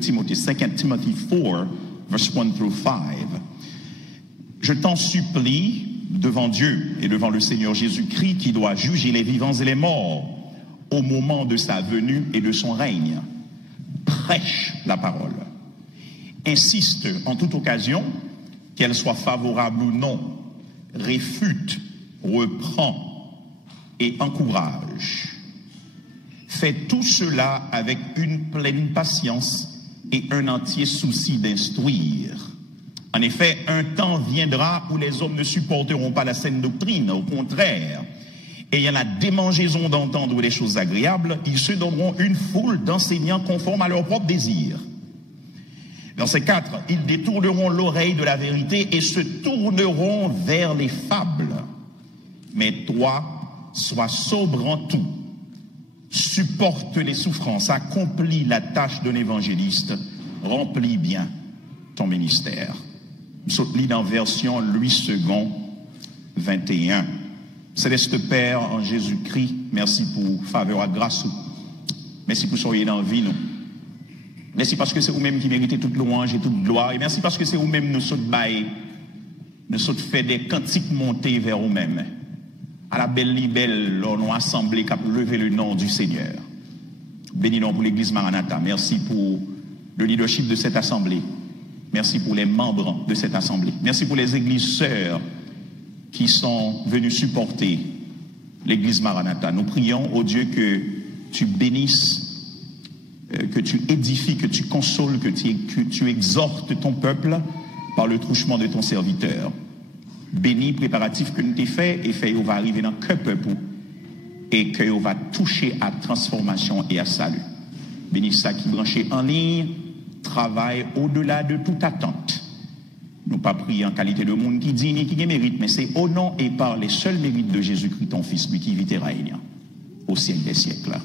Timothée, 2 Timothy 4, verse 1 through 5. Je t'en supplie devant Dieu et devant le Seigneur Jésus-Christ qui doit juger les vivants et les morts au moment de sa venue et de son règne. Prêche la parole. Insiste en toute occasion, qu'elle soit favorable ou non, réfute, reprend et encourage. Fais tout cela avec une pleine patience et un entier souci d'instruire. En effet, un temps viendra où les hommes ne supporteront pas la saine doctrine, au contraire. Ayant la démangeaison d'entendre des choses agréables, ils se donneront une foule d'enseignants conformes à leurs propres désirs. Verset 4, ils détourneront l'oreille de la vérité et se tourneront vers les fables. Mais toi, sois sobre en tout. Supporte les souffrances, accomplis la tâche d'un évangéliste, remplis bien ton ministère. Saute lit dans version Louis II, 21. Céleste Père en Jésus-Christ, merci pour faveur à grâce. Merci pour soyez dans la vie, nous. Merci parce que c'est vous-même qui méritez toute louange et toute gloire. Et merci parce que c'est vous-même nous sommes baillés, nous sommes fait des cantiques montés vers vous-même. À la belle libelle, nous assemblés qui a levé le nom du Seigneur. Bénis-nous pour l'église Maranatha. Merci pour le leadership de cette assemblée. Merci pour les membres de cette assemblée. Merci pour les églises sœurs qui sont venues supporter l'église Maranatha. Nous prions, ô Dieu, que tu bénisses, que tu édifies, que tu consoles, que tu exhortes ton peuple par le truchement de ton serviteur. Bénis préparatif que nous t'ai fait et fait, on va arriver dans que peuple et que on va toucher à transformation et à salut. Bénis ça qui branché en ligne, travaille au-delà de toute attente. Nous pas prier en qualité de monde qui dit ni qui mérite, mais c'est au nom et par les seuls mérites de Jésus-Christ, ton Fils, lui qui vit et règne au siècle des siècles.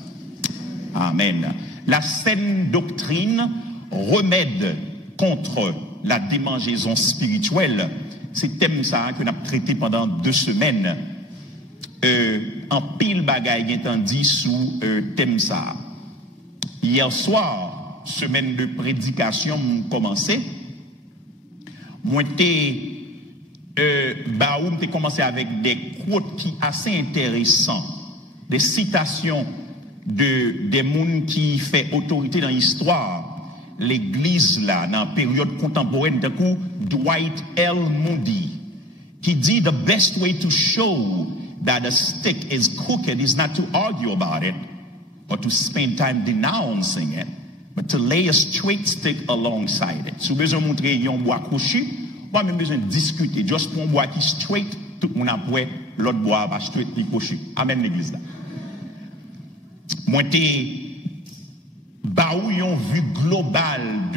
Amen. La saine doctrine, remède contre la démangeaison spirituelle. C'est thème ça que nous avons traité pendant 2 semaines. En pile bagaille dit sous thème ça. Hier soir, semaine de prédication commencé. Moi t'ai commencé avec des quotes qui assez intéressants, des citations de des gens qui fait autorité dans l'histoire. L'église là, dans la période contemporaine, d'un coup, Dwight L. Moody, qui dit the best way to show that a stick is crooked is not to argue about it, or to spend time denouncing it, but to lay a straight stick alongside it. Si vous avez besoin de montrer un bois crochu, pas même besoin de discuter, juste pour un bois qui straight, tout le monde après, l'autre bois va straight et crochu. Amen l'église là. Moi, une vue globale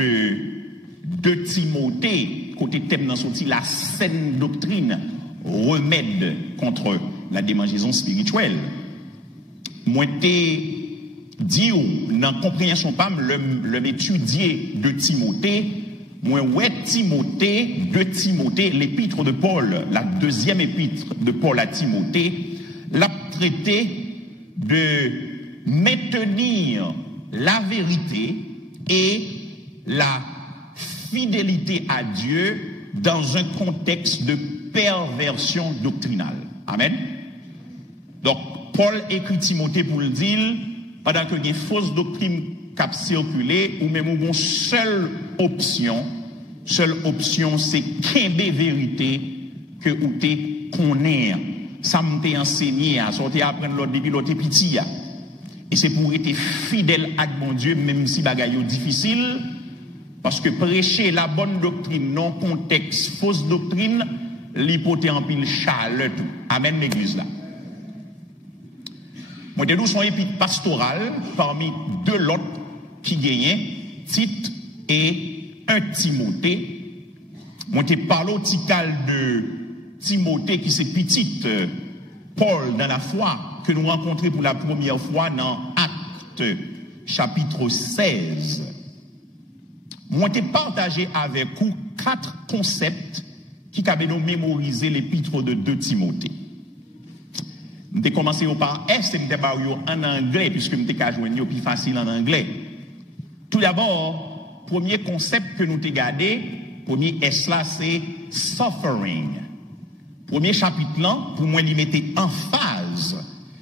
de Timothée, côté thème dans sorti la saine doctrine, remède contre la démangeaison spirituelle. Moi, dit dans compréhension pas le étudier de Timothée, moi ouais Timothée, de Timothée, l'épître de Paul, la deuxième épître de Paul à Timothée, l'a traité de maintenir la vérité et la fidélité à Dieu dans un contexte de perversion doctrinale. Amen. Donc, Paul écrit Timothée pour le dire, pendant que des fausses doctrines cap circulé, ou même une seule option, c'est qu'aimer vérité que ou te connaître. Ça m'a enseigné à sortir apprendre l'autre depuis l'autre petit. Et c'est pour être fidèle à mon Dieu, même si bagaille est difficile, parce que prêcher la bonne doctrine, non contexte, fausse doctrine, l'hypothèse en pile chale tout. Amen l'église là. Moi, j'ai son épître pastoral parmi 2 lots qui gagnaient, Tite et 1 Timothée. Moi, j'ai parlé au tical de Timothée qui c'est petite Paul dans la foi, que nous rencontrons pour la première fois dans Actes chapitre 16. Moi, j'ai partagé avec vous 4 concepts qui avaient nous mémoriser l'épître de 2 Timothée. J'ai commencé par S et je en anglais, puisque je suis plus facile en anglais. Tout d'abord, premier concept que nous t'ai gardé, premier S là, c'est suffering. Premier chapitre là, pour moi, il mettait emphase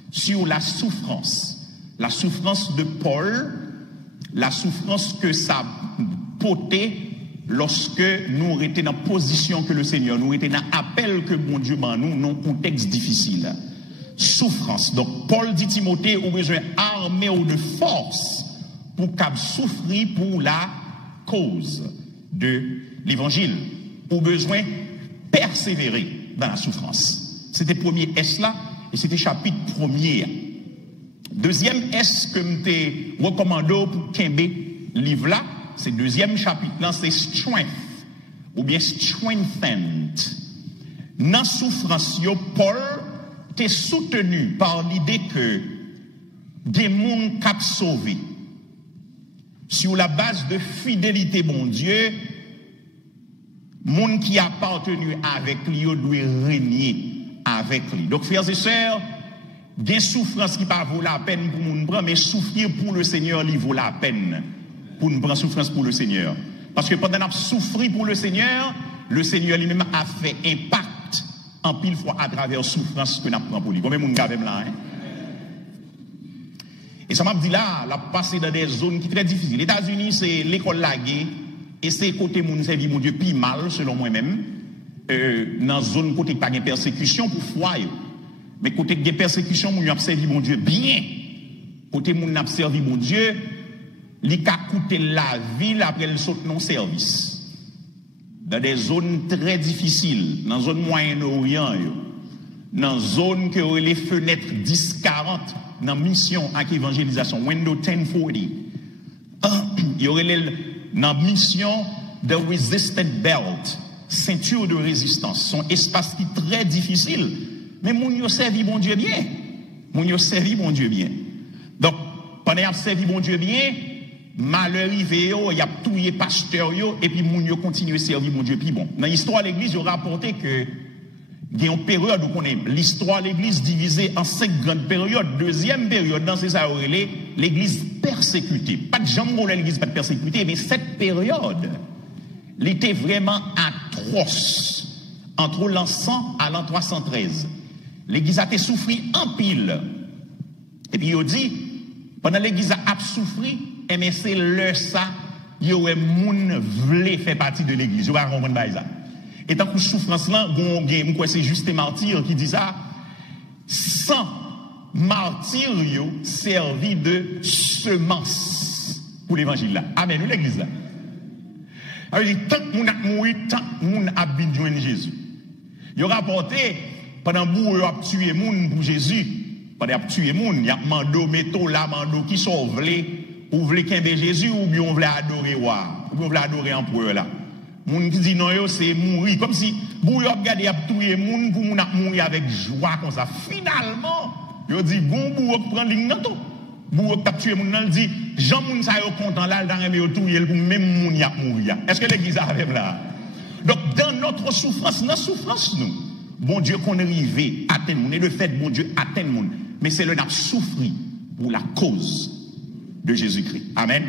sur la souffrance. La souffrance de Paul, la souffrance que ça portait lorsque nous étions dans la position que le Seigneur, nous étions dans l'appel que bon Dieu m'a nous, dans un contexte difficile. Souffrance. Donc, Paul dit Timothée, au besoin armé ou de force pour qu'elle souffrir pour la cause de l'évangile. Au besoin persévérer dans la souffrance. C'était premier S là, et c'était chapitre premier. Deuxième S que je t'ai recommandé pour Kembe livre là, c'est deuxième chapitre là, c'est strength, ou bien strengthened. Dans la souffrance, Paul t'es soutenu par l'idée que des mondes cap sauvé sur la base de fidélité bon Dieu, monde qui appartenu avec lui doit régner avec lui. Donc frères et sœurs, des souffrances qui pas vaut la peine pour nous prendre, mais souffrir pour le Seigneur il vaut la peine pour nous prendre souffrance pour le Seigneur. Parce que pendant qu'on souffrir pour le Seigneur lui-même a fait impact en pile fois à travers souffrance que nous prenons pour lui. Combien de monde même là, hein? Et ça m'a dit là, la passer dans des zones qui sont très difficiles. Les États-Unis, c'est l'école laguée, et c'est côté moun servi mon Dieu plus mal, selon moi-même, dans zone côté pas de persécution pour foi. Mais côté de persécution, moun a servi mon Dieu bien. Côté moun a servi mon Dieu, li ka coûté la vie après le saute non service. Dans des zones très difficiles, dans zone Moyen-Orient, dans zone que les fenêtres 10-40, dans mission avec évangélisation, window 1040, il y aurait dans mission de resistant belt, ceinture de résistance, son espace qui est très difficile, mais moun yo servi bon Dieu bien. Moun yo servi bon Dieu bien. Donc, pendant qu'il servi bon Dieu bien, malheur arrivé, il y a touillé pasteur, et puis moun yo continue à servir mon Dieu puis bon. Dans l'histoire de l'église, il a rapporté que il y a une période où on est l'histoire de l'église divisée en 5 grandes périodes. Deuxième période, dans ces années, l'église persécutée. Pas de gens où l'église pas persécutée, mais cette période, elle était vraiment atroce. Entre l'an 100 à l'an 313. L'église a été souffri en pile. Et puis il dit, pendant l'église a souffri, mais c'est le ça, il y a moun vle faire partie de l'église. Je vais comprendre ça. Et tant que souffrance là, c'est juste un martyr qui dit ça, 100 martyrs servi de semence pour l'évangile là. Amen, l'église là. Alors, tant que moun a mouru, tant que moun a besoin de Jésus. Il a rapporté, pendant que vous avez tué moun pour Jésus, pendant que vous avez tué moun, il y a mando, métaux là, mando qui sont vlés, ou vlés qu'un Jésus, ou bien on voulait adorer, ou bien on voulait adorer empereur là. Moun qui dit non, c'est mourir. Comme si vous avez regardé à tuer moun pour mourir avec joie comme ça. Finalement, il dit bon, vous prendre ligne dans tout. Vous avez tué moun, il dit Jean moun ça est content là, dans le tuer pour même moun y a mourir. Est-ce que l'église a fait là? Donc, dans notre souffrance, notre souffrance, nous, bon Dieu qu'on est arrivé à atteindre moun, et le fait, bon Dieu atteindre moun, mais c'est le n'a souffri pour la cause de Jésus-Christ. Amen.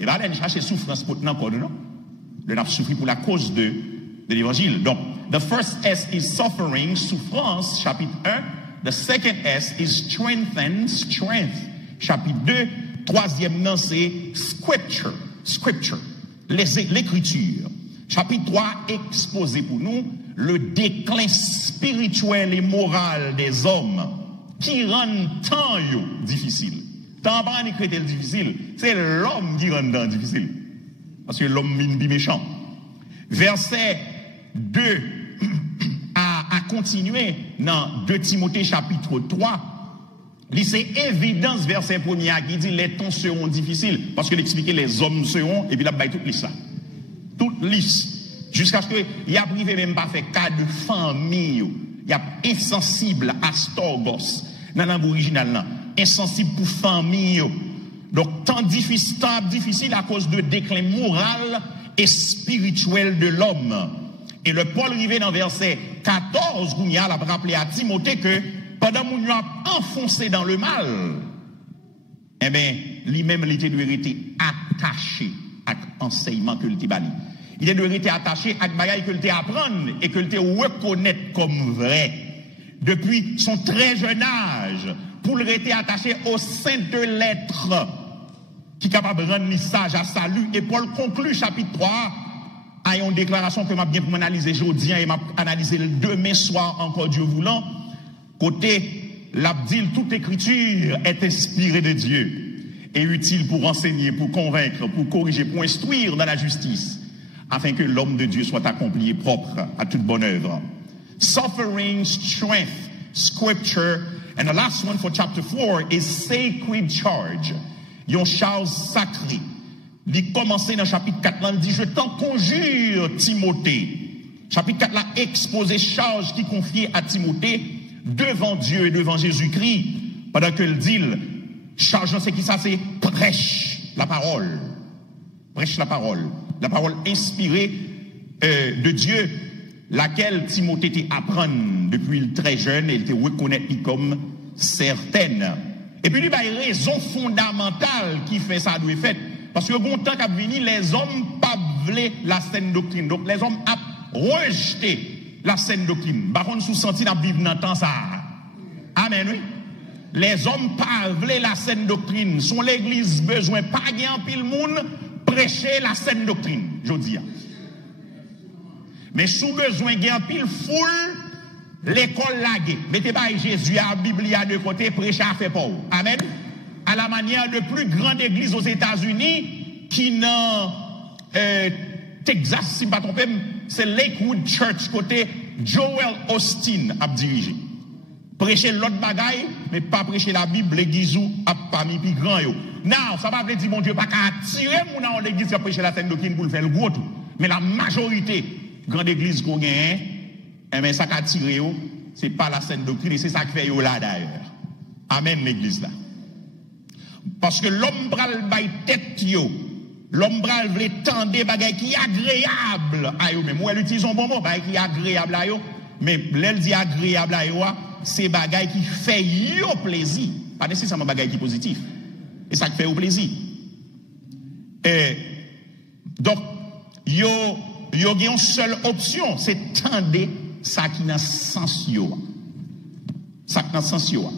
Et là, on cherche souffrance pour nous encore, non? Le n'a souffri pour la cause de l'évangile. Donc, the first S is suffering, souffrance, chapitre 1. The second S is strengthen, strength, chapitre 2. Troisième nom, c'est scripture, scripture, l'écriture. Chapitre 3, exposé pour nous le déclin spirituel et moral des hommes qui rendent tant difficile. Tant pas écrit difficile, c'est l'homme qui rend tant difficile. Parce que l'homme est méchant. Verset 2 à continuer dans 2 Timothée chapitre 3. C'est évidence verset 1er qui dit les temps seront difficiles. Parce que l'expliquer les hommes seront, et puis là, il y a toute liste là. Toute liste. Jusqu'à ce qu'il y a privé même pas fait cas de famille. Il y a insensible à Storgos. Dans la langue originale là. Insensible pour famille. Donc, temps difficile à cause de déclin moral et spirituel de l'homme. Et le Paul arrivé dans verset 14, où il a rappelé à Timothée que pendant qu'on lui a enfoncé dans le mal, eh bien, lui-même, il était attaché à enseignement que le bali. Il est de rester attaché à bagaille que le apprendre et que le reconnaître comme vrai depuis son très jeune âge pour le rester attaché au sein de l'être qui est capable de rendre message à salut. Et Paul conclut chapitre 3 à une déclaration que m'a bien pour m'analyser aujourd'hui et m'a analysé le demain soir encore Dieu voulant. Côté l'abdil, toute écriture est inspirée de Dieu et utile pour enseigner, pour convaincre, pour corriger, pour instruire dans la justice, afin que l'homme de Dieu soit accompli et propre à toute bonne œuvre. Suffering, strength, scripture, and the last one for chapter 4 is sacred charge. Yon charge sacré. Il commence dans chapitre 4, là, il dit, je t'en conjure, Timothée. Chapitre 4, là, exposé charge qui confie à Timothée devant Dieu et devant Jésus-Christ. Pendant que le dit, charge, c'est qui ça? C'est prêche la parole. Prêche la parole. La parole inspirée de Dieu, laquelle Timothée était apprendre depuis le très jeune et il était reconnaît comme certaine. Et puis, il y a une raison fondamentale qui fait ça doit être fait. Parce que bon temps qu'a venu, les hommes pas voulu la saine doctrine. Donc, les hommes ont rejeté la saine doctrine. Par contre, sous-senti dans vivre dans le temps ça. Amen, oui. Les hommes pas voulu la saine doctrine. Son l'église besoin pas en pile monde prêcher la saine doctrine, je dis. Mais sous besoin en pile foule, l'école laguée. Mettez pas Jésus à la Bible à deux côtés, prêcher à fait pauvre. Amen. À la manière de plus grande église aux États-Unis, qui dans Texas, si je ne me trompe pas, c'est Lakewood Church, côté Joel Austin a dirigé. Prêcher l'autre bagaille, mais pas prêcher la Bible, l'église a pas mis plus grand. Non, ça va pas dire, mon Dieu, pas qu'à attirer mon dans l'église à prêcher la sainte doctrine pour le faire le gros tout. Mais la majorité, grande église qu'on gagne, mais ça qu'a tiré, c'est pas la sainte doctrine, et c'est ça qui fait là d'ailleurs. Amen, l'église là. Parce que l'homme bral bail tête yo, l'homme bral veut tendre bagay qui agréable à yo même. Ou elle utilise un bon mot, bagay qui agréable à yo, mais l'elle dit agréable à yo, c'est bagay qui fait yo plaisir, pas nécessairement bagay qui est positif. Et ça qui fait yo plaisir. Et donc yo a une seule option, c'est tendre ça qui n'a sens yo. Ça qui n'a sens yo.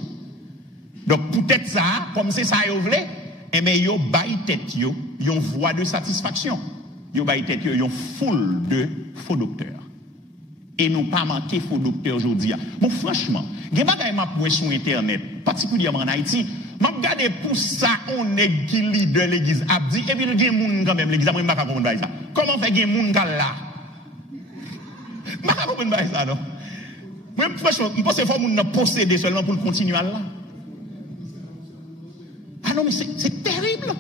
Donc, peut-être ça, comme c'est ça, vous voulez, eh bien, vous baillez tête, vous avez une voie de satisfaction. Vous baillez tête, vous avez une foule de faux docteurs. Et nous pas manquer faux docteurs aujourd'hui. Bon, franchement, il y a des choses sur Internet, particulièrement en Haïti. Je regarde pour ça, on est qui leader de l'église Abdi, et puis il y a des gens quand même, l'église, je ne sais pas comment ça. Comment fait des gens là? Je ne sais pas comment ça, non? Moi, franchement, je pense qu'il faut que nous posséder seulement pour continuer à là. Ah non, mais c'est terrible.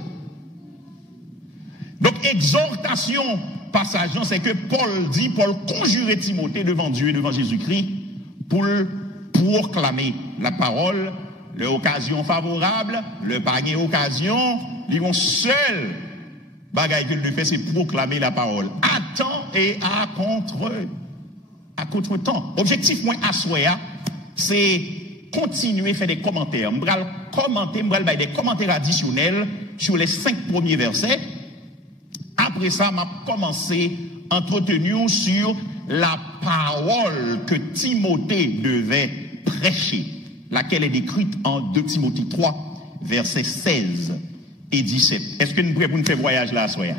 Donc, exhortation, passage, c'est que Paul conjurait Timothée devant Dieu et devant Jésus-Christ pour proclamer la parole, l'occasion favorable, le panier occasion, ils vont seul bagaille qu'il le fait, c'est proclamer la parole. À temps et à contre-temps. Objectif, moi, à Soya, c'est continuer à faire des commentaires. Je vais des commentaires additionnels sur les 5 premiers versets. Après ça, je vais commencer à entretenir sur la parole que Timothée devait prêcher, laquelle est décrite en 2 Timothée 3, versets 16 et 17. Est-ce que nous sommes prêts pour nous faire voyage là, Soya?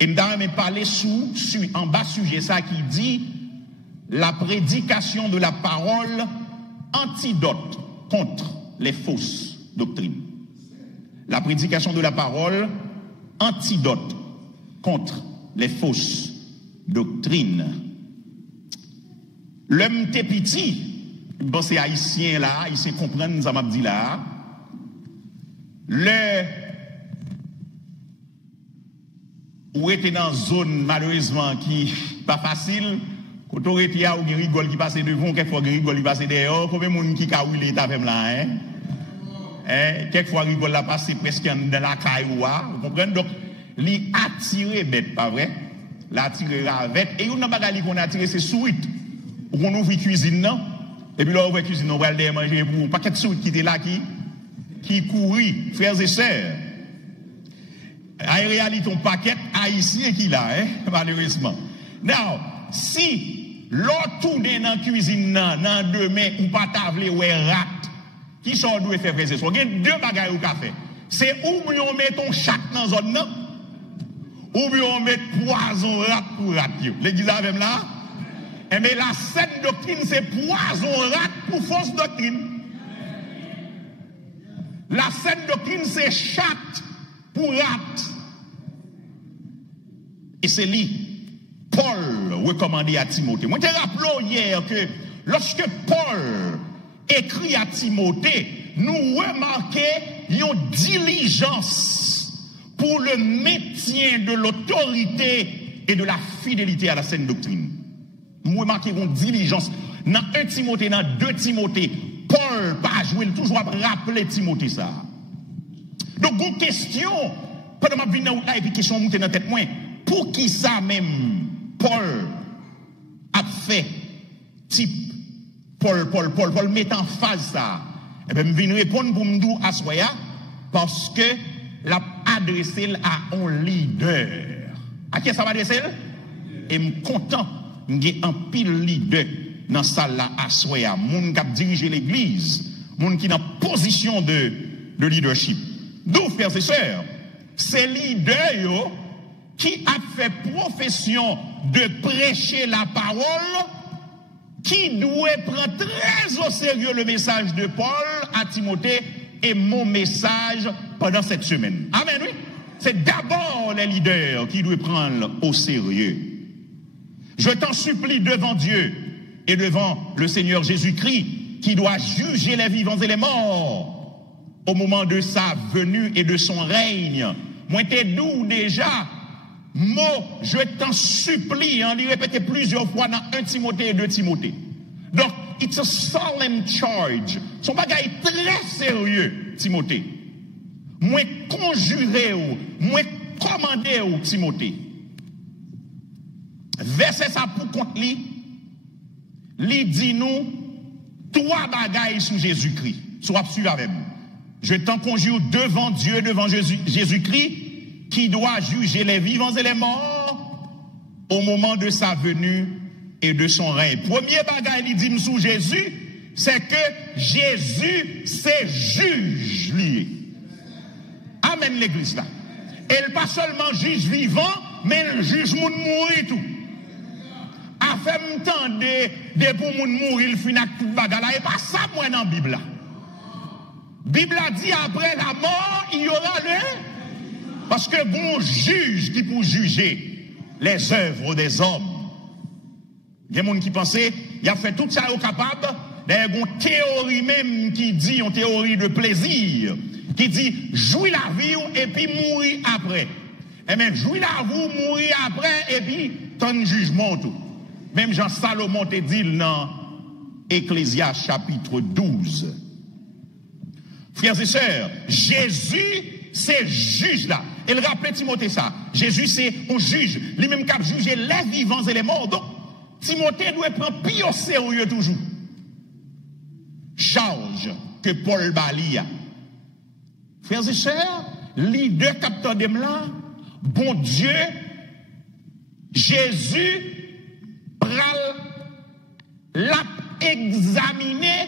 Et je vais parler en bas sujet ça qui dit la prédication de la parole antidote contre les fausses doctrines. La prédication de la parole antidote contre les fausses doctrines. L'homme t'es petit, bon c'est haïtien là, il sait comprendre ça m'a dit là. Ou était dans une zone malheureusement qui pas facile. Quand on était là, ou il rigole qui passe devant, quelquefois il rigole qui passe derrière, combien de monde qui a eu l'état même là, quelquefois il rigole là passer presque dans la caille ou vous comprenez? Donc, il attire bête, pas vrai? L'attirer avec, et une bagarre qu'on a attiré, c'est souite. Ou on ouvre la cuisine, non? Et puis là, on ouvre la cuisine, on va aller manger pour un paquet de souite qui était là, qui courit, frères et sœurs. En réalité, ton paquet haïtien qu'il a, malheureusement. Now, si l'autre tourne dans la cuisine, dans demain, ou pas table ou rat, qui sont doit faire frère? Il y a deux bagages au café. C'est ou bien on met ton chat dans la zone, ou bien on met poison rat pour rat. L'église avec là? Mais la saine doctrine, c'est poison rat pour fausse doctrine. La saine doctrine, c'est chat pour rat. Et c'est lui, Paul, recommandé à Timothée. Moi, je te rappelle hier que lorsque Paul écrit à Timothée, nous remarquons une diligence pour le maintien de l'autorité et de la fidélité à la saine doctrine. Nous remarquons une diligence. Dans 1 Timothée, dans 2 Timothée, Paul, pas joué, toujours rappeler Timothée ça. Donc, une question, pendant que je viens là, et puis question montée dans la tête, moi, pour qui ça même, Paul a fait type, Paul met en phase ça. Eh bien, je viens répondre pour me dire à Soya, parce que l'a adressé à un leader. À qui ça va adresser? Et je suis content, il y a un pile leader dans la salle là à Soya, moun qui a dirigé l'église, moun qui est en position de leadership. Donc, frères et sœurs, ces leaders qui a fait profession de prêcher la parole, qui doit prendre très au sérieux le message de Paul à Timothée et mon message pendant cette semaine. Amen, oui. C'est d'abord les leaders qui doivent prendre au sérieux. Je t'en supplie devant Dieu et devant le Seigneur Jésus-Christ, qui doit juger les vivants et les morts au moment de sa venue et de son règne. Moi, t'es d'où déjà? Je t'en supplie, on l'y répète plusieurs fois dans 1 Timothée et 2 Timothée. Donc, it's a solemn charge. Son bagage est très sérieux, Timothée. Moi, conjuré ou, moi, commandé ou, Timothée. Verset ça pour compte li dit nous, 3 bagailles sous Jésus-Christ. Sois sûr avec moi. Je t'en conjure devant Dieu, devant Jésus-Christ, qui doit juger les vivants et les morts au moment de sa venue et de son règne. Premier bagage, il dit sous Jésus, c'est que Jésus, c'est juge lié. Amen l'église là. Elle pas seulement juge vivant, mais le juge moun mourir tout. A fait m'tendre de pour moun mourir, il finit tout bagage là. Et pas ça moi dans la Bible là. Bible a dit après la mort, il y aura le... Parce que bon juge qui peut juger les œuvres des hommes. Il y a des gens qui pensaient, il a fait tout ça au capable. Il y a une théorie même qui dit, une théorie de plaisir, qui dit, jouir la vie et puis mourir après. Et bien, jouir la vie, mourir après, et puis, ton jugement tout. Même Jean Salomon te dit dans Ecclésiaste chapitre 12. Frères et sœurs, Jésus, c'est juge là. Il rappelait Timothée ça. Jésus, c'est un juge. Lui-même qui a jugé les vivants et les morts. Donc, Timothée doit prendre plus au sérieux toujours. Charge que Paul Balia. Frères et sœurs, les deux capteurs de là, bon Dieu, Jésus, pral l'a examiné,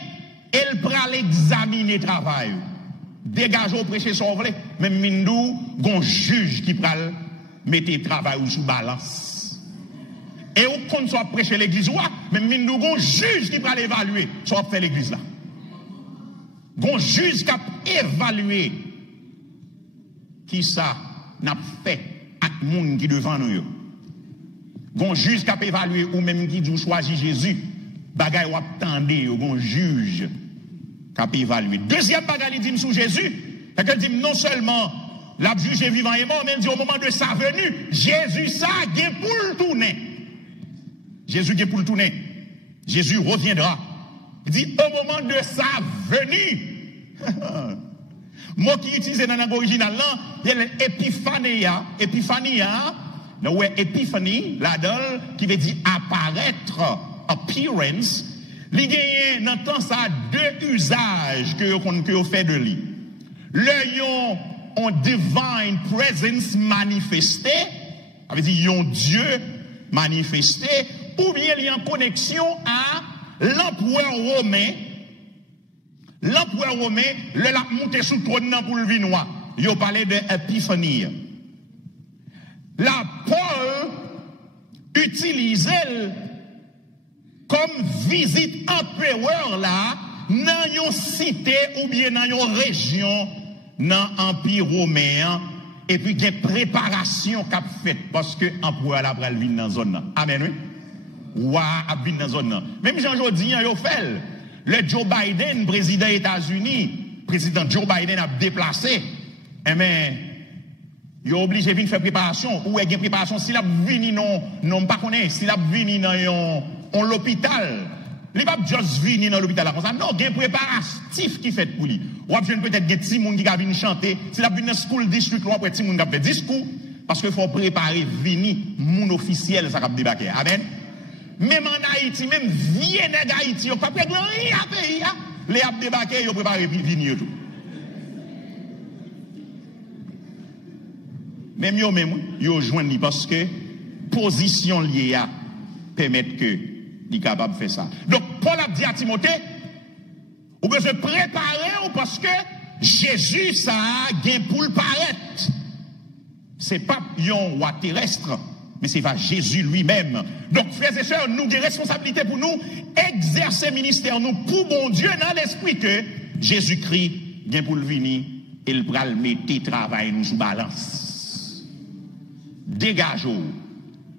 il pral examiner travail. Dégagez au prêcher sauvé, même Mindou, gon juge qui pral mettre travail sous balance. Et où qu'on soit prêcher l'église, même Mindou, gon juge qui pral évaluer, soit fait l'église là. Gon juge qui a évalué qui ça n'a fait à monde qui devant nous. Gon juge qui a évalué ou même qui dit choisir Jésus, bagay ou attendez, gon juge qui a évalué. Deuxième bagay il dit sous Jésus, c'est que dit non seulement la juge est vivant et mort, mais il dit au moment de sa venue, Jésus ça est pour le tourner. Jésus est pour le tourner. Jésus reviendra. Il dit au moment de sa venue. Mot qui est utilisé dans la langue originale là, il y a l'épiphania, épiphanie, là-dedans, qui veut dire apparaître, appearance. Il y a dans temps ça deux usages que on fait de lui. Le yon un divine presence manifesté, ça veut dire un Dieu manifesté, ou bien il y a en connexion à l'empereur romain. L'empereur romain, le l'a monté sous le trône pour le vinois. Il a parlé d'épiphanie. La Paul utilisait comme visite empereur là, dans une cité ou bien dans une région, dans l'Empire romain, et puis il y a préparation qu'a faite parce que l'empereur là va venir dans la zone. Amen, oui? Ou a venir dans la zone. Même Jean-Jody, il a fait. Le Joe Biden, président des États-Unis, président Joe Biden a déplacé, eh bien, il est obligé de venir faire préparation. Ou il y a une préparation, s'il a venu non pas connaît, s'il a venu dans l'hôpital, il ne va pas juste venir dans l'hôpital comme ça. Non, il y a un préparatif qui fait pour lui. Ou peut-être des petits gens qui viennent chanter. S'il a venu dans le school district, ou après des petits gens qui fait discours, parce qu'il faut préparer, venir, mon officiel, ça va débarquer. Amen. Même en Haïti, même vieux d'Haïti, on ne peut pas rien à pays. Les a débarqué, ils ont préparé pour venir tout. Même ils ont joint parce que position liée à permettre que il est capable de faire ça. Donc, Paul a dit à Timothée, on peut se préparer parce que Jésus, ça a gain pour le paraître. Ce n'est pas un roi terrestre, mais c'est pas Jésus lui-même. Donc, frères et sœurs, nous avons des responsabilités pour nous exercer le ministère, nous, pour bon Dieu, dans l'esprit que Jésus-Christ vient pour le venir et le pral mettre travail nous sous balance. Dégageons.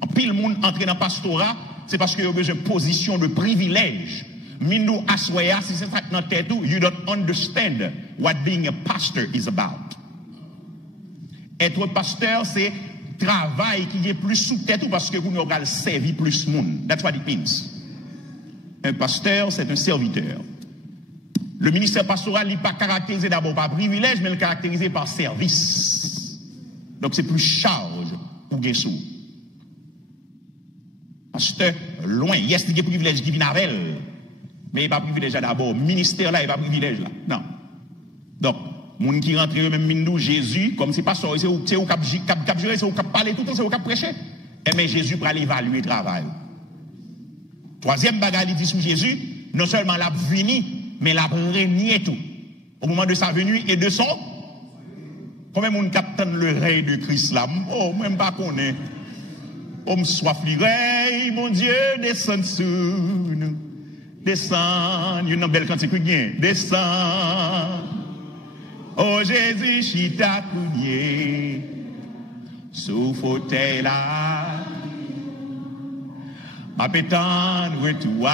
En pile monde entre dans le pastorat, c'est parce qu'il y a besoin de position de privilège. Mais nous, assoya, si c'est ça dans tête, you don't understand what being a pastor is about. Être pasteur, c'est travail qui est plus sous tête parce que vous avez servi plus de monde. That's what it means. Un pasteur, c'est un serviteur. Le ministère pastoral n'est pas caractérisé d'abord par privilège, mais il est caractérisé par service. Donc c'est plus charge pour Guessou. Pasteur, loin, il y a des privilèges qui viennent avec elle, mais il n'y a pas de privilège d'abord. Le ministère là, il n'y a pas de privilège là. Non. Donc, les gens qui rentrent même Mindou, Jésus, comme c'est pas ça, c'est où cap gérer, c'est où cap parler tout le temps, c'est où cap prêcher. Et mais Jésus pour aller évaluer le travail. Troisième bagage, il dit sur Jésus, non seulement l'a fini, mais l'a régné tout. Au moment de sa venue et de son. Combien de monde capte le règne de Christ là? Oh, même pas qu'on est. Oh, me soif le règne, mon Dieu, descend sur nous. Descend, il y a une belle cantique qui vient. Descend. Oh Jésus, chita cougné, sous fauteuil là. Ma pétane, toi,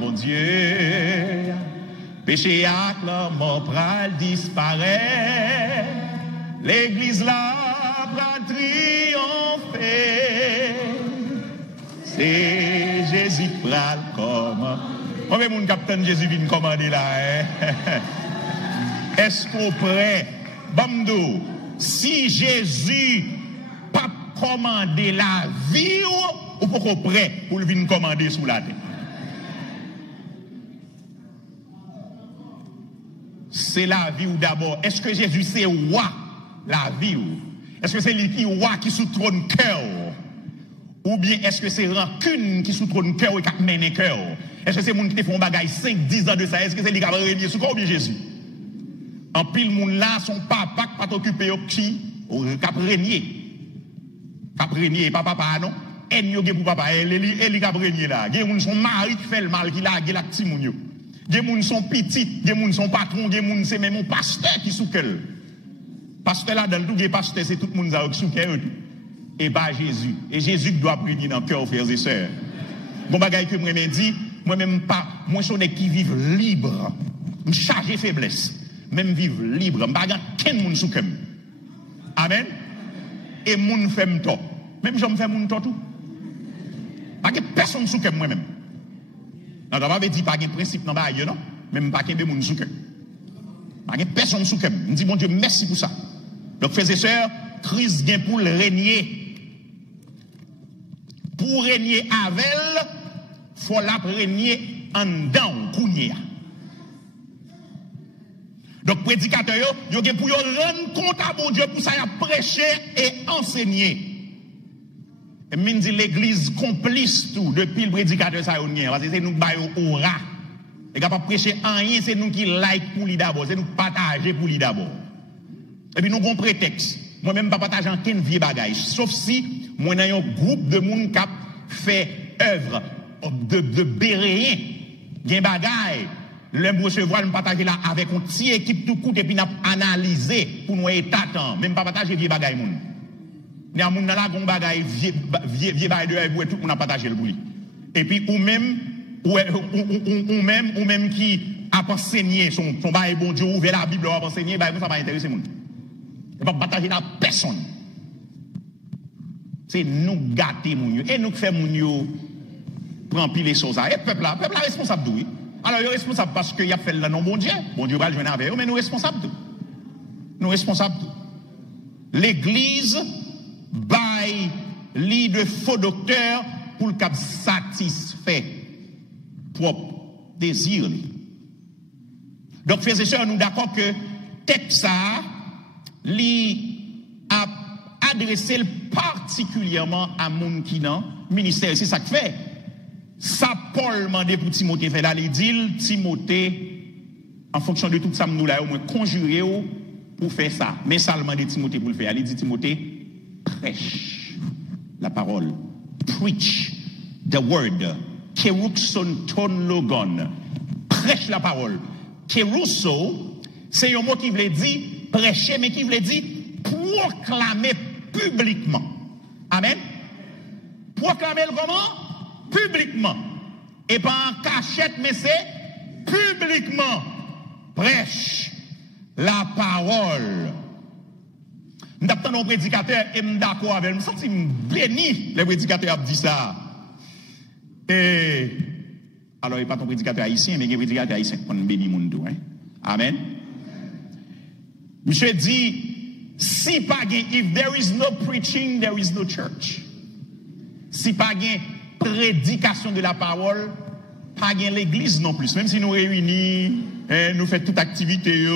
mon Dieu. Péché à la mort pral disparaît. L'église là pral triompher. C'est Jésus pral comme. Combien de monde capitaine Jésus vient commander là, Est-ce qu'on prêt? Bamdo, si Jésus pas commandé la vie ou pas qu'on prêt pour le venir commander sous la terre? C'est la vie ou d'abord. Est-ce que Jésus c'est roi la vie ou? Est-ce que c'est lui qui roi qui sous trône cœur? Ou bien est-ce que c'est rancune qui sous trône cœur et qui mène cœur? Est-ce que c'est monde qui te font bagaille 5-10 ans de ça? Est-ce que c'est lui qui a régné sous quoi ou bien Jésus? En pile moun là, son papa pas t'occuper au petit, au cap régner. Cap régner, pas papa non. En yo pour papa, elle cap régner là. Gen moun son mari qui fait le mal, qui la la petit moun yo. Gen moun son petit, gen moun son patron, gen moun c'est même mon pasteur qui sous quel. Pasteur là dans tout gen pasteur, c'est tout moun ça sous quel. Et pas Jésus. Et Jésus doit régner dans cœur frères et sœurs. Bon bagay que moi même dit, moi même pas, moi son qui vivent libre, me charger faiblesse. Même vivre libre, je ne sais pas qui sous kem. Amen. Et moun fait m'to. Même je me fais moun to tout. Pas que personne sous kem moi-même. Non, ça veut dire pas de principe dans ba non. Même pas que moun sous kem. Pas que personne sous kem. Je dis mon Dieu merci pour ça. Donc frères et sœurs, Christ vient pour le régner. Pour régner avec elle, faut la régner en dedans kounya. Donc, prédicateur, il y a pour rendre compte à bon Dieu pour ça, il a prêché et enseigné. Et me dit l'église complice tout depuis le prédicateur, ça y est, parce que c'est nous qui baillons au rat. Et pas prêcher rien, c'est nous qui like pour lui d'abord, c'est nous qui partager pour lui d'abord. Et puis nous avons un prétexte. Moi-même, pas partager en quel vieux bagage. Sauf si, moi, j'ai un groupe de monde qui fait œuvre de béréen, gen bagay, l'homme recevoir, nous partager là avec une petite équipe tout court et puis nous analyser pour nous état même pas partager vieux bagay moun. Ni a moun dans la gon bagay vieux bagay de tout le monde a partagé le bouli. Et puis ou même qui a enseigné son bagay bon Dieu ouvert la Bible a enseigné bagay ça va intéresser moun. Et pas partager là personne. C'est nous gâter moun et nous faire moun yo prend pile les choses. Et le peuple là responsable de oui. Alors, il est responsable parce qu'il a fait le nom bon Dieu. Bon Dieu va le joindre avec eux, mais nous responsables tout. Nous responsables tout. L'église baille lit de faux docteurs pour le cap satisfait propre désir. Donc, frères et sœurs, nous d'accord que texte ça, li a adressé particulièrement à mon qui dans ministère. C'est ça que fait. Ça, Paul m'a dit pour Timothée, fait là, il dit, Timothée, en fonction de tout ça, nous l'avons au moins conjuré pour faire ça. Mais ça, il m'a dit Timothée pour le faire. Il dit, Timothée, prêche la parole. Preach the word. Keruxon ton logon. Prêche la parole. Kerusso, c'est un mot qui veut dire prêcher, mais qui veut dire proclamer publiquement. Amen. Proclamer le comment? Publiquement. Et pas en cachette, mais c'est publiquement. Prêche la parole. Nous avons un prédicateur et nous d'accord avec nous. Je me béni, le prédicateur a dit ça. Et alors, il n'est pas ton prédicateur haïtien, mais il est un prédicateur haïtien pour nous bénir mon dos. Amen. Monsieur dit, si pas if there is no preaching, there is no church. Si pas prédication de la parole, pas l'église non plus. Même si nous réunis, nous faisons toute activité,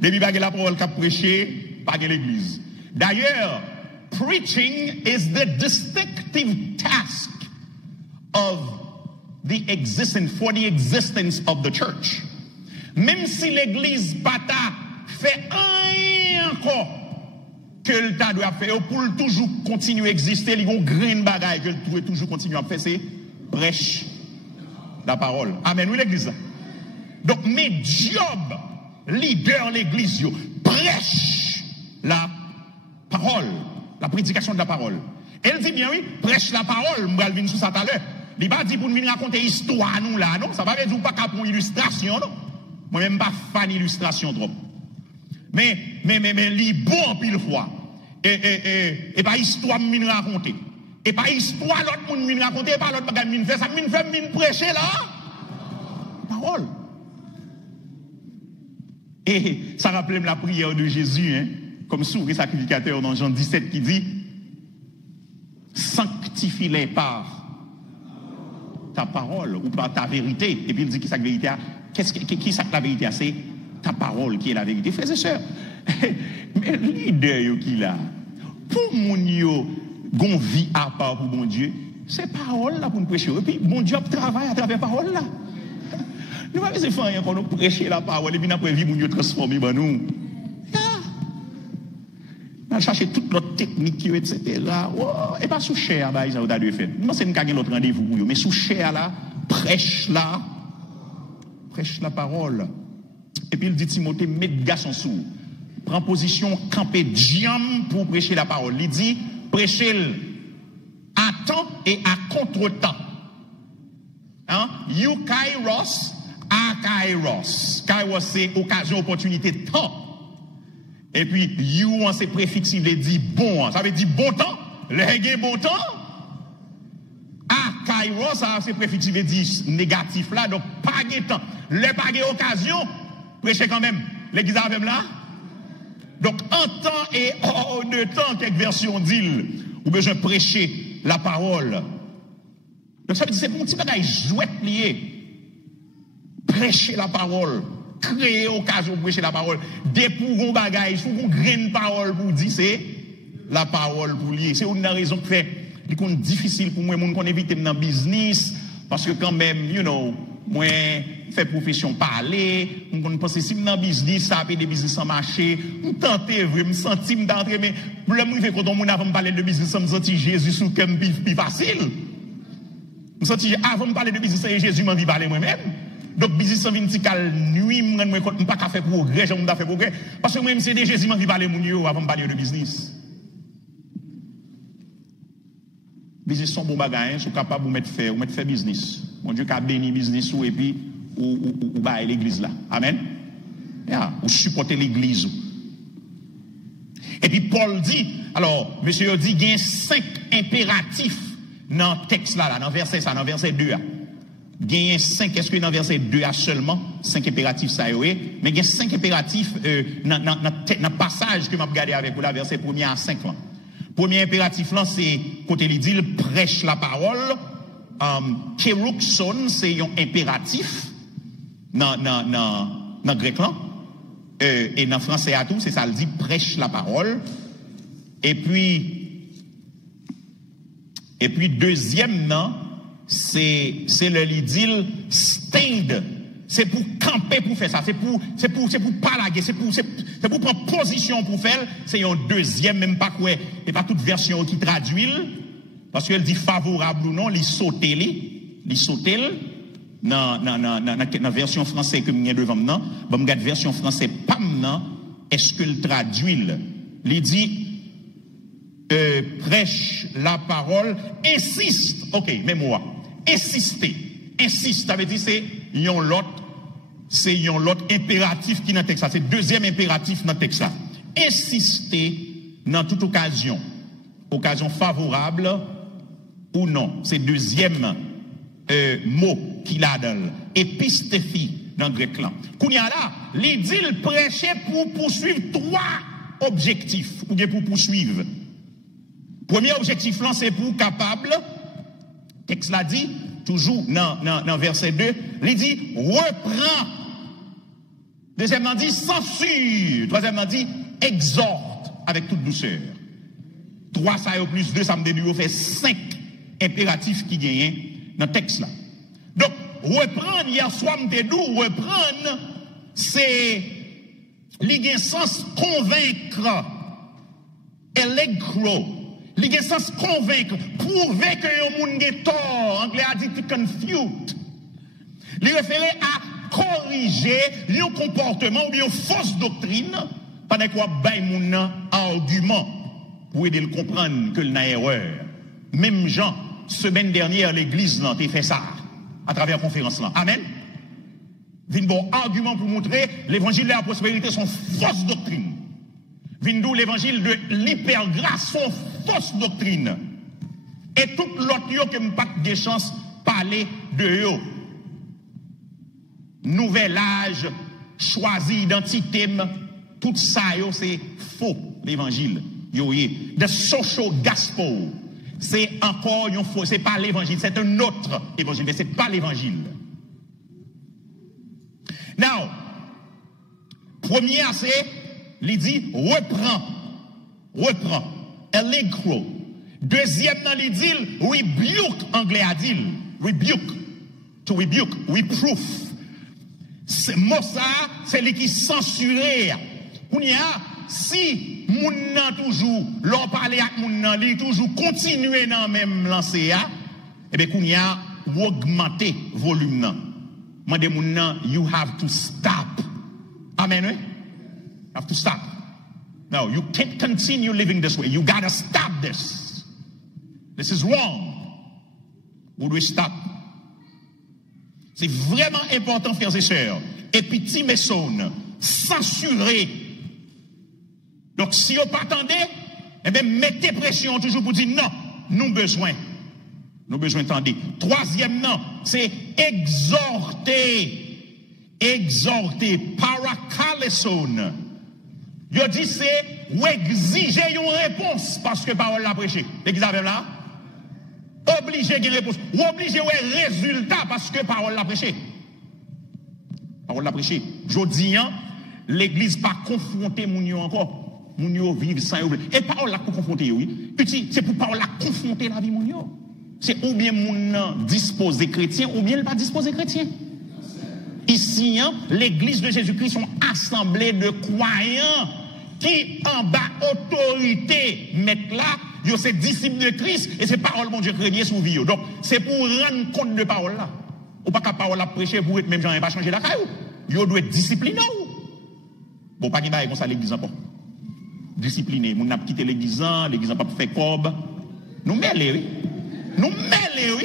depuis pas la parole qu'a prêché, pas l'église. D'ailleurs, preaching is the distinctive task of the existence, for the existence of the church. Même si l'église bata fait un encore que le temps doit faire pour toujours continuer à exister, il y a un grain de bagaille que le doit toujours continuer à faire, c'est prêche la parole. Amen, oui, l'église. Donc, mes jobs, leader l'église, prêche la parole, la prédication de la parole. Elle dit bien, oui, prêche la parole, je vais venir sur ça tout à l'heure. Il n'est pas dit pour nous raconter histoire, nous là, non? Ça va dire pas qu'à pour illustration, non? Moi-même, pas fan illustration trop. Mais, li bon pile fois. Et pas histoire m'in raconter. Et pas histoire l'autre monde m'in raconter, et pas l'autre bagage m'in faire, ça m'in fait m'in prêcher là. Parole. Et ça rappelle la prière de Jésus, hein, comme souverain sacrificateur dans Jean 17 qui dit, sanctifie-les par ta parole ou par ta vérité. Et puis il dit qui c'est la vérité? Qui c'est la vérité? C'est ta parole qui est la vérité. Frères et sœurs, mais leader qui là, pour mon yo, gon vie à part pour mon Dieu, c'est parole là pour nous prêcher. Et puis mon Dieu travaille à travers parole là. Nous ne pouvons pas faire quand nous prêcher la parole et puis après vie mon Dieu transformer dans nous. On chercher toute notre technique, etc. Oh, et pas sous cher, bah, ils ont dû faire. Non, c'est une cas l'autre rendez-vous pour eux, mais sous cher là, prêche la parole. Et puis il dit Timothée, mets le garçon sous. Prends position, camper diam pour prêcher la parole. Il dit, prêchez à temps et à contre-temps. Hein? You kairos, a kairos. Kairos, c'est occasion, opportunité, temps. Et puis, you, c'est préfixe, il dit bon. Ça veut dire bon temps. Le bon temps. A kairos, ça, c'est préfixe, il dit négatif là. Donc, pas de temps. Le pas de occasion, prêchez quand même. L'église avec là. Donc, en temps et hors de temps, quelques versions disent, ou besoin de prêcher la parole. Donc, ça veut dire, c'est pour un petit bagage jouet lié. Prêcher la parole. créer occasion pour prêcher la parole. Dès pour un bagage, sous une graine parole pour dire, c'est la parole pour lier. C'est une raison qui fait c'est difficile pour moi, qu'on évite dans le business, parce que quand même, you know, moi, fait profession parler, on pense que si dans le business, ça fait des business en marché, on tente, je me sens, d'entrer, mais le problème, c'est que quand on a parlé de business, je me sens Jésus sous comme plus facile. Je me sens avant de parler de business, Jésus m'a dit parler moi-même. Donc, business en vintical, nuit, je ne peux pas faire progrès, je ne peux pas faire progrès, parce que moi-même, c'est des Jésus m'a dit parler avant de parler de business. Business sont bon bagages, sont capables de mettre faire business. Mon Dieu, qu'a béni business ou et puis ou bailler l'église là. Amen. Yeah, ou supporter l'église. Et puis Paul dit, alors, monsieur dit, il y a 5 impératifs dans le texte là, dans verset 2. Il y a 5, est-ce que dans verset 2 seulement 5 impératifs ça y est, mais il y a 5 impératifs dans le passage que m'a regardé avec vous là, verset 1er à 5 là. Premier impératif là, c'est côté il dit, il prêche la parole. Keruxon, c'est un impératif dans grec là. Et dans français à tout, c'est ça, il dit prêche la parole. Et puis deuxième non, c'est le lidil stand. C'est pour camper pour faire ça, c'est pour palaguer, c'est pour prendre position pour faire, c'est un deuxième, même pas quoi, et pas toute version qui traduit, parce qu'elle dit favorable ou non, il saute, dans la version française que je devant maintenant, bon, regarde version française, pas maintenant, est-ce qu'elle traduit, il dit, prêche la parole, insiste, ok, même moi, insiste, ça veut dire c'est l'autre impératif qui est dans le texte. C'est le deuxième impératif dans le texte. Insister dans toute occasion favorable ou non. C'est le deuxième mot qu'il a dans épistéphie dans le grec là. Kounya là, il dit il prêchait pour poursuivre 3 objectifs, ou bien pour poursuivre. Premier objectif là, c'est pour capable, texte l'a dit, toujours dans verset 2, il dit reprend. Deuxièmement dit censure. Troisièmement dit exhorte avec toute douceur. 3 ça et plus 2 ça me déduit fait 5 impératifs qui gagnent dans le texte là. Donc reprendre hier soir me dit reprendre c'est li sens convaincre. Elegro. Il y a sens convaincre, prouver que le monde est tort, anglais a dit to confute. Il réfère à corriger un comportement ou bien une fausse doctrine, pendant quoi bail mon argument pour aider le comprendre que il a erreur. Même Jean, semaine dernière, l'église n'a pas fait ça, à travers la conférence là. Amen. Vin bon argument pour montrer l'évangile de la prospérité sont fausse doctrine. Vindou l'évangile de l'hypergrâce sont fausse doctrine. Et tout l'autre yo que pas de chance parler de yo. Nouvel âge, choisi identité, tout ça yo c'est faux l'évangile. Yo yé. The social gospel, c'est encore un faux, c'est pas l'évangile, c'est un autre évangile, mais c'est pas l'évangile. Now, première c'est il dit reprend. Elegro. Deuxième dans il dit rebuke, anglais a dit rebuke. To rebuke, reproof. Mot ça, c'est lui qui censuré. Si moun nan toujours, l'on parle avec moun nan, li toujours continuer dans même lancé, eh bien, kounya augmenter volume nan. Mande moun nan, you have to stop. Amen, oui? Have to stop. No, you can't continue living this way. You gotta stop this. This is wrong. Would we stop? C'est vraiment important, frères et sœurs. Et puis, Timeson, censurer. Donc, si vous pas attendez, eh bien, mettez pression toujours pour dire non, nous besoin. Nous besoin d'entendre. Troisième non, c'est exhorter. Exhorter. Parakaleson. Je dis c'est ou exiger une réponse parce que parole l'a prêché. L'église avec là? Obligé une réponse. Ou obligé un résultat parce que parole l'a prêché. parole la prêcher. Jodi, l'église pas confronter moun yo encore. Moun yo vivent sans yo. Et parole la pour confronter oui. C'est pour parole la confronter la vie moun yo. C'est ou bien moun disposé chrétien ou bien il pas disposé chrétien. Ici, l'église de Jésus-Christ sont assemblée de croyants qui en bas autorité mettent là, yo c'est disciples de Christ et c'est parole mon Dieu créé sous vie. Donc c'est pour rendre compte de parole là. Ou pas qu'à parole la prêcher pour être même gens pas changer la caillou. Yo doit être discipliné ou. Bon pas qu'il bail comme ça l'église encore. Discipliné, moun n'a quitté l'église n'a pas fait cob. Nous mêler oui. Nous mêler oui.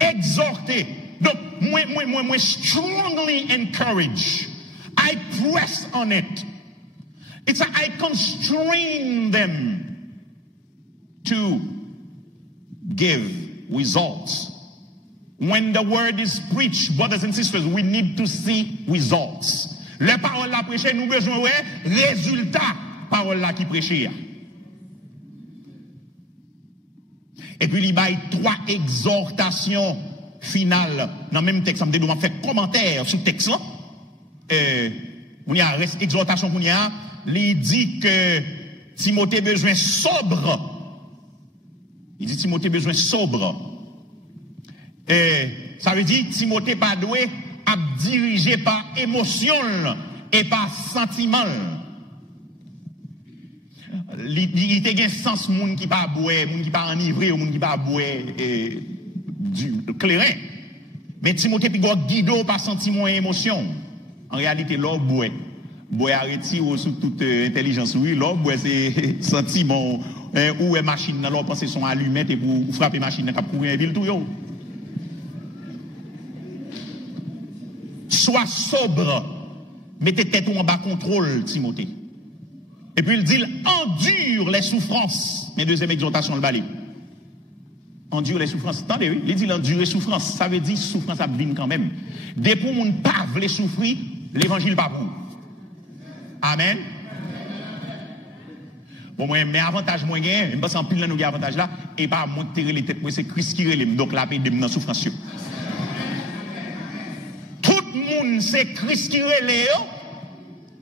Exhorter. Donc moi strongly encourage. I press on it. It's like I constrain them to give results. When the word is preached, brothers and sisters, we need to see results. Les paroles la prêcher, nous besoin de résultats. Paroles la qui prêcher. Et puis il y a 3 exhortations finales dans le même texte. Ça me dit de faire commentaire sur le texte là. On y a exhortation qu'on y a. Il dit que Timothée besoin sobre. Il dit Timothée besoin sobre. Ça veut dire Timothée pas doué à diriger par émotion et par sentiment. Il te gen sens moun qui pas boire, moun qui pas enivré, moun qui pas boire du clairin. Mais Timothée puis guido par sentiment et émotion. En réalité l'or boire arrêter ou sous toute intelligence oui, l'or boire c'est sentiment ou est machine dans l'or penser son allumette et pour frapper machine cap courir ville tout yo. Sois sobre. Mettez tête en bas contrôle Timothée. Et puis il dit, endure les souffrances. Mes deuxième exhortation, le balai. Endure les souffrances. Attendez, oui. Il dit, endure les souffrances. Ça veut dire, souffrance à venir quand même. Dès pour mon pas les souffrir, l'évangile pas pour. Amen. Bon, moi, mais avantage, moi, je me passe en pile, nous, avantage là, et pas monter les têtes, moi, c'est Christ qui relève. Donc, la paix de dans souffrance. Tout le monde, c'est Christ qui relève.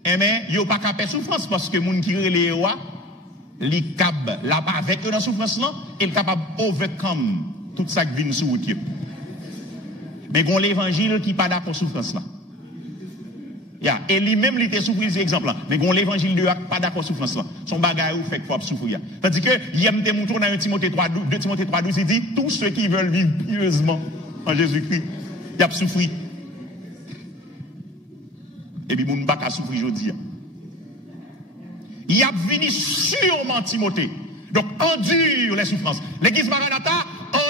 Eh bien, il n'y a pas qu'à faire souffrance parce que les gens qui relèvent, les cab, là, avec eux dans la souffrance, là, ils sont capables d'overcome tout ça qui vient sur vous. Mais il y a l'évangile qui n'est pas d'accord souffrance là. Et lui-même, il était souffert, c'est exemple là. Mais il y a l'évangile qui n'est pas d'accord souffrance là. Son bagage ou fait quoi souffrir. Tandis que, il y a des moutons dans 2 Timothée 3:12, il dit, tous ceux qui veulent vivre pieusement en Jésus-Christ, ils ont souffert. Et puis, moun bak a souffrir aujourd'hui. Il a venu sûrement Timothée. Donc, endure les souffrances. L'église Maranatha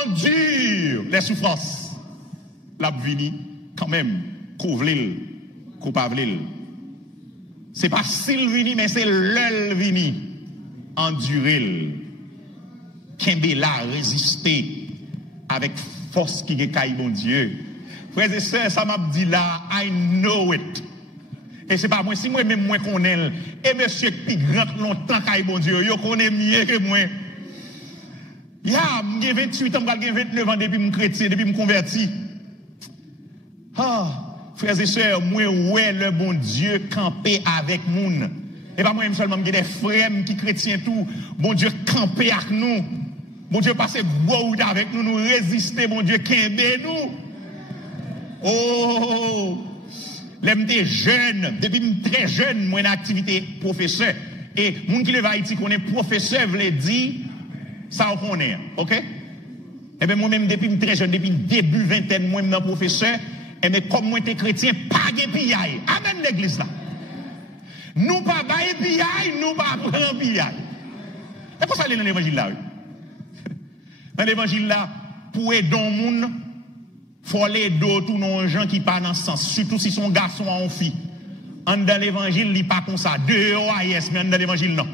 endure les souffrances. L'a venu quand même, couvrir, coupable. C'est pas s'il vini, mais c'est l'el vini. Endurer. Kembe la résister avec force qui est bon Dieu. Frères et sœurs, ça m'a dit là, I know it. Et c'est pas moi, si moi-même moi connais, et monsieur qui rentre longtemps, bon Dieu, yo connaît mieux que moi. J'ai 28 ans, j'ai 29 ans depuis mon chrétien, depuis mon converti. Ah, frères et sœurs, moi, ouais, le bon Dieu campé avec moun. Et pas moi seulement, j'ai des frères qui chrétiens tout. Bon Dieu campé avec nous. Bon Dieu passé beau avec nous, nous résister, bon Dieu kembe nous. Oh! J'étais jeune, depuis très jeune, moi, une activité professeur. Et moun qui le va Haïti qu'on est professeur, veut dire, ça on connaît, ok? Et bien, moi-même, depuis très jeune, depuis début vingtaine, moi-même, professeur, et bien, comme moi, j'étais chrétien, pas de pillaille. Amen, l'église là. Nous pas bailler pillaille, nous pas prendre pillaille. Et pour ça, aller dans l'évangile là, oui. Dans l'évangile là, pour aider le monde, faut aller d'autres ou non gens qui pas dans ce sens, surtout si son garçon ou une fille. En dans l'évangile, il n'est pas comme ça. yes, mais dans l'évangile, non.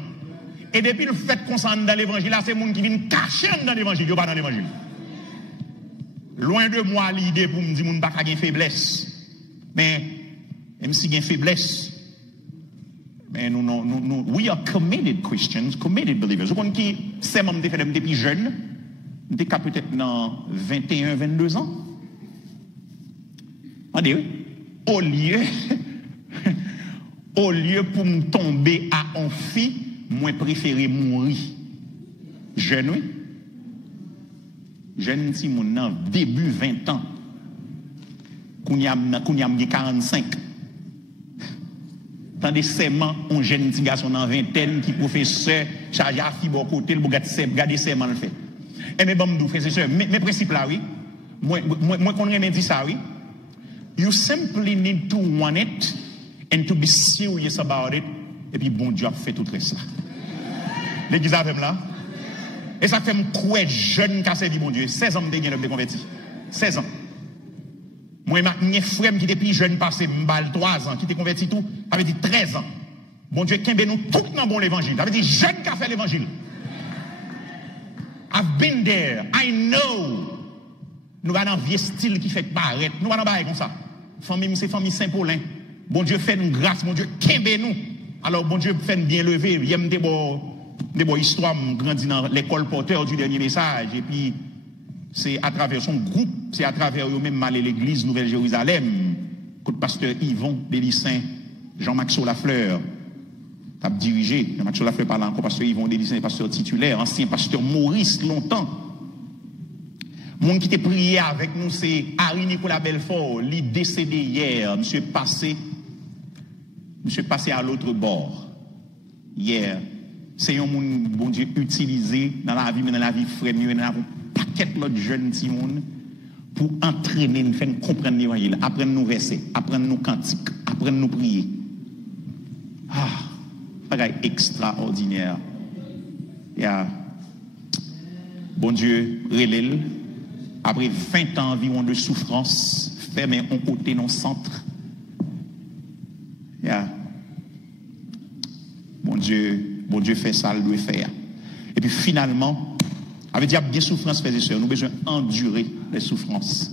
Et depuis le fait qu'on s'en dans l'évangile, là, c'est les gens qui viennent cacher dans l'évangile, ils pas dans l'évangile. Loin de moi l'idée pour me dire qu'on n'a pas de faiblesse. Mais, même si il y a une faiblesse, mais nous, we are committed Christians, committed believers. Vous comprenez qui, c'est même depuis jeune, peut-être dans 21, 22 ans. Au lieu, au lieu pour me tomber à un fille, moi préféré mourir. Jeune, oui. Jeune, si mon début 20 ans, qu'on y a 45. Tandis que c'est un jeune petit garçon dans vingtaine qui professeur, chargé à fibre au côté, le garder ses mains le fait. Et mes bambous, frères et sœurs, mes principes là, oui. Moi, qu'on remet dit ça, oui. You simply need to want it and to be serious about it. Et puis, bon Dieu a fait tout le reste là. L'église avec là. Et ça fait me croire jeune qui a servi bon Dieu. 16 ans de gagner de converti. 16 ans. Moi, mes frères qui étaient plus jeunes, passé 3 ans, qui étaient convertis tout, avait dit 13 ans. Bon Dieu, qu'un nous tout dans bon l'évangile. Avait dit jeune qui a fait l'évangile. I've been there. I know. Nous allons dans un vieux style qui fait paraître. Nous allons dans comme ça. Famille, c'est famille Saint-Paulin. Bon Dieu fait une grâce. Bon Dieu, qu'aimez nous. Alors, bon Dieu fait bien lever. Il y a des bonnes histoires. Grandi dans l'école porteur du dernier message. Et puis, c'est à travers son groupe, c'est à travers eux-mêmes aller l'église Nouvelle-Jérusalem. Que le pasteur Yvon Délicin, Jean-Max Lafleur, a dirigé. Jean-Max Lafleur parle encore, pasteur Yvon Délicin, pasteur titulaire, ancien pasteur Maurice, longtemps. Monde qui était prié avec nous, c'est Harry Nicolas Belfort, il est décédé hier, monsieur passé à l'autre bord. Hier, c'est un monde, bon Dieu, utilisé dans la vie, mais dans la vie frère, dans la paquet de jeunes petits monde pour entraîner, nous faire comprendre l'évangile, apprendre nous verser, apprendre nous cantiques, apprendre nous prier. Ah, bagaille extraordinaire. Yeah. Bon Dieu, relève. Après 20 ans environ de souffrance, fermé en côté dans le centre. Yeah. Bon Dieu fait ça, il doit faire. Et puis finalement, avec dit bien souffrance, frères et sœurs, nous avons besoin d'endurer les souffrances.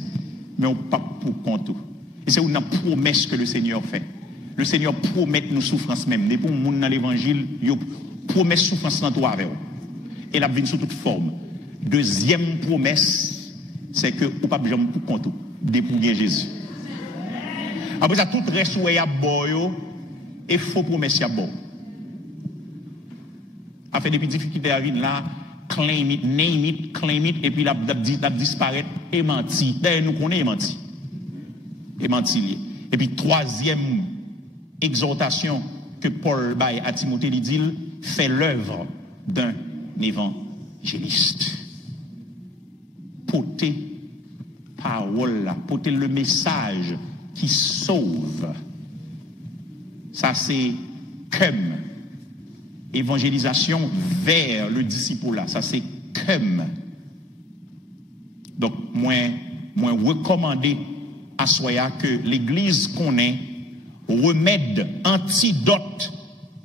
Mais on ne pas pour compte. Et c'est une promesse que le Seigneur fait. Le Seigneur promet nos souffrances même. Et pour nous dans l'évangile, il promet souffrance dans toi avec vous. Et la vie sous toute forme. Deuxième promesse, c'est que vous pas besoin pour compte dépouiller Jésus. Après ça, tout reste où il y a boyo et faux promesses à bon. Après des petites difficultés à la vie là, claim it, name it, claim it, et puis la disparaître et menti. D'ailleurs, nous connaissons menti. Et menti. Et puis, troisième exhortation que Paul baille à Timothée, il dit, fait l'œuvre d'un évangéliste. Porter parole là, porter le message qui sauve. Ça, c'est comme évangélisation vers le disciple là. Ça, c'est comme. Donc, moi recommander à Soya que l'Église connaît remède, antidote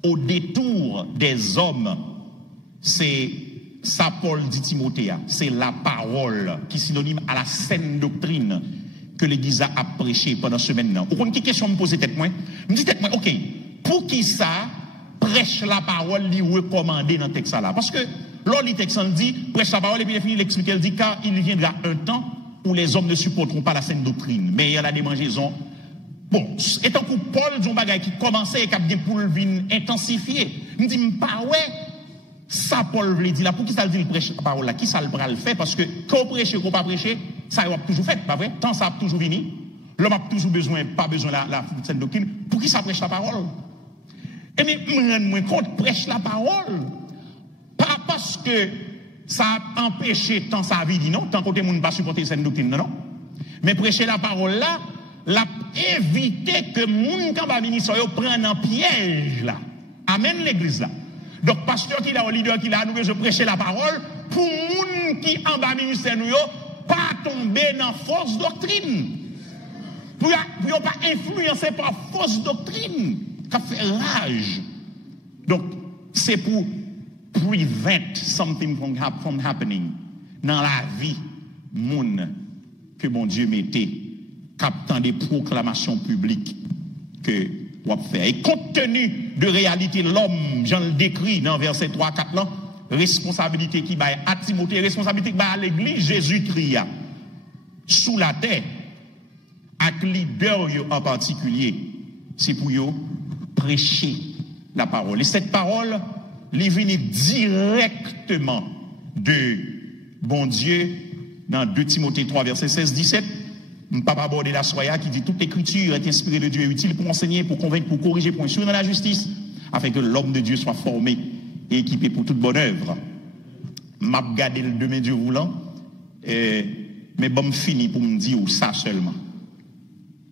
au détour des hommes. C'est ça, Paul dit Timothée, c'est la parole qui est synonyme à la saine doctrine que l'Église a prêché pendant ce semaine. Vous comprenez quelle question me pose tête moi? Me dit tête moi, ok, pour qui ça prêche la parole, lui recommander dans le texte là? Parce que là, le texte dit, prêche la parole et puis il finit l'expliquer, il dit, car il viendra un temps où les hommes ne supporteront pas la saine doctrine, mais il y a la démangeaison. Bon, étant que Paul dit un bagage qui commençait et qui a bien pour le vin intensifié, il me dit, pas ouais. Ça, Paul veut dire là, pour qui ça le dit le prêche la parole là, qui ça le bras le fait, parce que qu'on prêche, qu'on pas prêcher, ça a toujours fait, pas vrai? Tant ça a toujours venu, l'homme a toujours besoin, pas besoin de la saine doctrine, pour qui ça prêche la parole? Et mais, me rends moins compte, prêche la parole, pas parce que ça a empêché tant ça vie, non, tant côté monde pas supporter cette doctrine, non, mais prêcher la parole là, l'a éviter que moun quand va ministre yo prenne en piège là. Amen l'église là. Donc, pasteur qui a un leader qui a nous besoin de prêcher la parole pour moun qui en bas ministère nous pas tomber dans fausse doctrine. Pour ne pas influencer par fausse doctrine qui fait rage. Donc, c'est pour prevent something from happening dans la vie moun que mon Dieu mettait captant des proclamations publiques que on faire. Et compte tenu de réalité l'homme, j'en le décris dans verset 3-4 là, responsabilité qui va à Timothée, responsabilité qui va à l'église Jésus-Christ sous la terre, avec leader en particulier, c'est pour eux prêcher la parole. Et cette parole, elle vient directement de bon Dieu dans 2 Timothée 3, verset 16-17. Je ne peux pas aborder la soya qui dit toute l'écriture est inspirée de Dieu et utile pour enseigner, pour convaincre, pour corriger, pour instruire dans la justice, afin que l'homme de Dieu soit formé et équipé pour toute bonne œuvre. M'a regardé le demain Dieu voulant, mais bon, fini pour me dire ça seulement.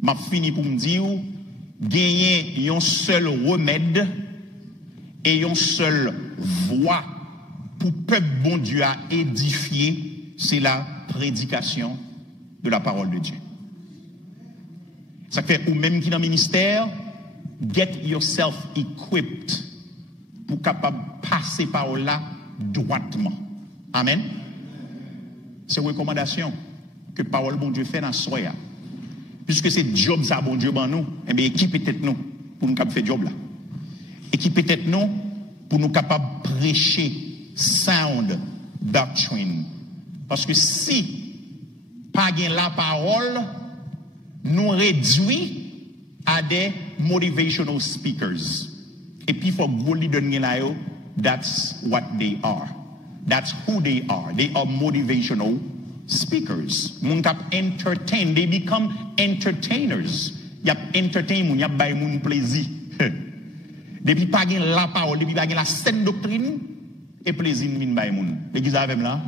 M'a fini pour me dire gagner un seul remède et une seule voie pour peuple bon Dieu à édifier, c'est la prédication de la parole de Dieu. Ça fait ou même qui dans le ministère, get yourself equipped pour capable passer par là droitement. Amen. C'est une recommandation que parole bon Dieu fait dans soya. Puisque c'est job ça bon Dieu ban nous, eh bien équipe peut-être nous pour nous capable faire job là. Équipe peut-être nous pour nous capable prêcher sound doctrine. Parce que si pas la parole nous réduit à des motivational speakers. Et puis for good leader that's what they are. That's who they are. They are motivational speakers. Moun kap entertain, they become entertainers. Yap entertain moun, yap bay moun plaisir. Depuis pas gen la parole, depuis pas gen la saine doctrine, et plaisir min bay moun. L'église avec là.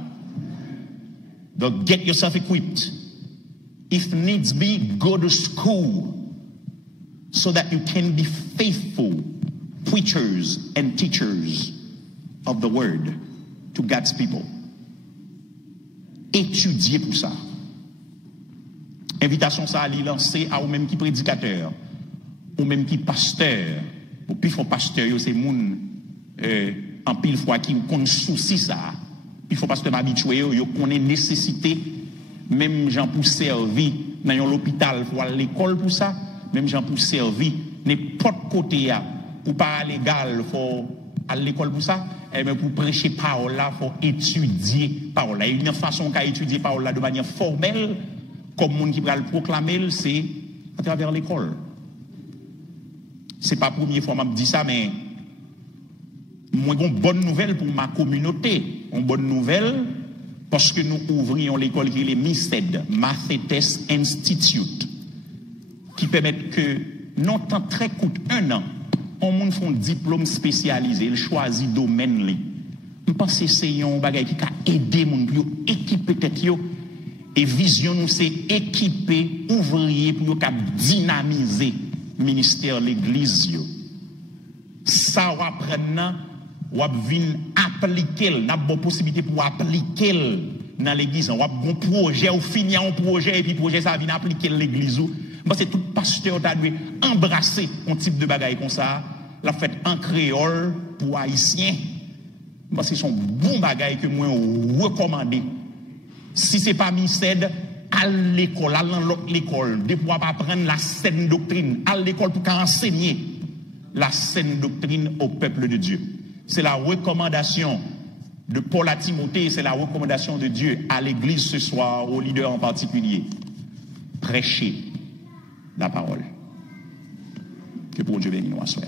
Donc get yourself equipped. If needs be, go to school so that you can be faithful preachers and teachers of the word to God's people. Étudier pour ça. Invitation ça à lui lancer à ou même qui prédicateur, ou même qui pasteur. Ou puis faut pasteur c'est moun en pile fois qui connaît souci ça. Il faut pasteur m'habituer yo connaît nécessité même gens pour servir dans l'hôpital faut aller à l'école pour ça, même gens pour servir n'importe côté pour pas légal faut à l'école pour ça, mais pour prêcher parole là, faut étudier parole là. Il y a une façon qu'à étudier parole là de manière formelle, comme monde qui va le proclamer, c'est à travers l'école. C'est pas la première fois que je dis ça, mais moi j'ai une bonne nouvelle pour ma communauté. Une bonne nouvelle parce que nous ouvrions l'école qui est le MISED, Mathetes Institute, qui permet que non temps très court 1 an. On moun font diplôme spécialisé, il choisit domaine li. Je pense que c'est un bagage qui a aidé moun pour équiper tête yo et vision nous c'est équiper ouvrier pour dynamiser ministère l'église yo. Ça va prendre ou vinn appliquer, n'a bonne possibilité pour appliquer dans l'église, on va bon projet ou finir un projet et puis projet ça vient appliquer l'église ou c'est tout pasteur t'a dû embrasser un type de bagaille comme ça, la fête en créole pour haïtiens. C'est son bon bagaille que moi recommande. Si c'est pas MISED, à l'école, à l'autre l'école, de pouvoir pas prendre la saine doctrine, à l'école pour enseigner la saine doctrine au peuple de Dieu. C'est la recommandation de Paul à Timothée, c'est la recommandation de Dieu à l'église ce soir, aux leaders en particulier. Prêchez la parole. Que pour Dieu bénisse nous à soir.